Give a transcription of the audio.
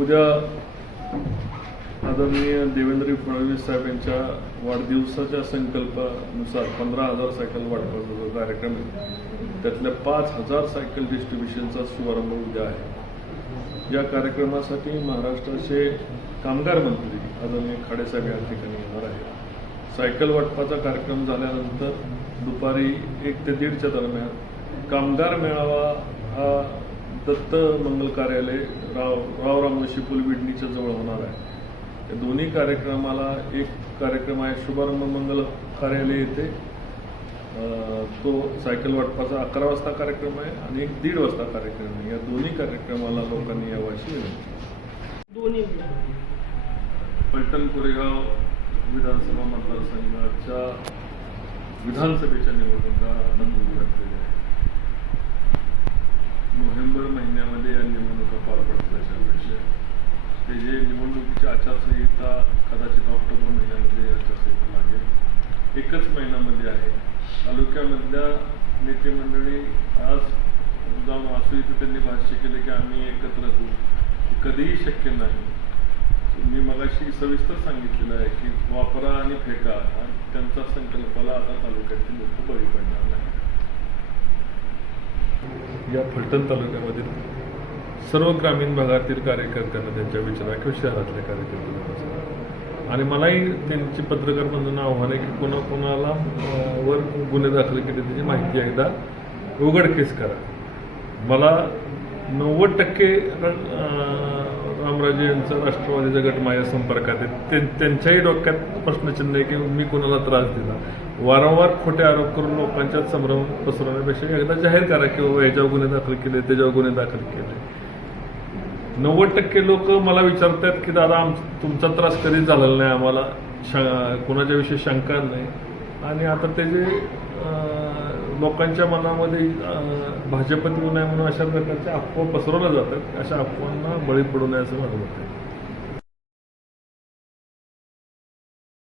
उद्या आदरणीय देवेंद्र फडणवीस साहेब यांच्या वाढदिवसाच्या संकल्पानुसार पंधरा हजार सायकल वाटपाचा कार्यक्रम आहे. त्यातल्या पाच हजार सायकल डिस्ट्रीब्युशनचा शुभारंभ उद्या आहे. या कार्यक्रमासाठी महाराष्ट्राचे कामगार मंत्री आदरणीय खाडेसाहेब या ठिकाणी येणार आहेत. सायकल वाटपाचा कार्यक्रम झाल्यानंतर दुपारी एक ते दीडच्या दरम्यान कामगार मेळावा हा दत्त मंगल कार्यालय राव राव रामोशी पूल विडणीच्या जवळ होणार आहे. या दोन्ही कार्यक्रमाला एक कार्यक्रम आहे शुभारंभ मंगल कार्यालय येथे. तो सायकल वाटपाचा अकरा वाजता कार्यक्रम आहे आणि एक दीड वाजता कार्यक्रम आहे. या दोन्ही कार्यक्रमाला लोकांनी यावाशी विनंती दोन्ही पलटण कोरेगाव विधानसभा मतदारसंघाच्या विधानसभेच्या निवडणुका होऊ घातलेल्या आहेत नोव्हेंबर महिन्यामध्ये या निवडणुका पार ते जे निवडणुकीची आचारसंहिता कदाचित ऑक्टोबर महिन्यामध्ये आचारसंहिता लागेल एकच महिन्यामध्ये आहे तालुक्यामधल्या नेते मंडळी आज जाऊन असू इथे त्यांनी भाष्य केले की आम्ही एकत्र होऊ कधीही शक्य नाही मी मगाशी सविस्तर सांगितलेलं आहे की वापरा आणि फेका त्यांचा संकल्पाला आता तालुक्यातील लोक बळी पडणार नाही या फलटण तालुक्यामध्ये सर्व ग्रामीण भागातील कार्यकर्त्यांना त्यांच्या विचारा किंवा शहरातल्या कार्यकर्त्यांना आणि मलाही त्यांची पत्रकार म्हणून आव्हान आहे की कोणा कोणाला वर गुन्हे दाखल केले त्याची माहिती एकदा उघडकीस करा. मला नव्वद टक्के रामराजे यांचा राष्ट्रवादीचा गट माझ्या संपर्कात आहे. त्यांच्याही डोक्यात प्रश्नचिन्ह आहे की मी कोणाला त्रास दिला वारंवार खोटे आरोप करून लोकांच्यात संभ्रम पसरवण्यापेक्षा एकदा जाहीर करा की बाबा याच्यावर गुन्हे दाखल केले त्याच्यावर गुन्हे दाखल केले. नव्वद टक्के लोक मला विचारतात की दादा आम तुमचा त्रास कधीच झालेला नाही? आम्हाला शा कोणाच्या विषयी शंका नाही. आणि आता ते जे लोकांच्या मनामध्ये भाजपती भाजपत येऊ नये म्हणून अशा प्रकारच्या अफवा पसरवल्या जातात अशा अफवांना बळी पडू नये असं माझं मत आहे.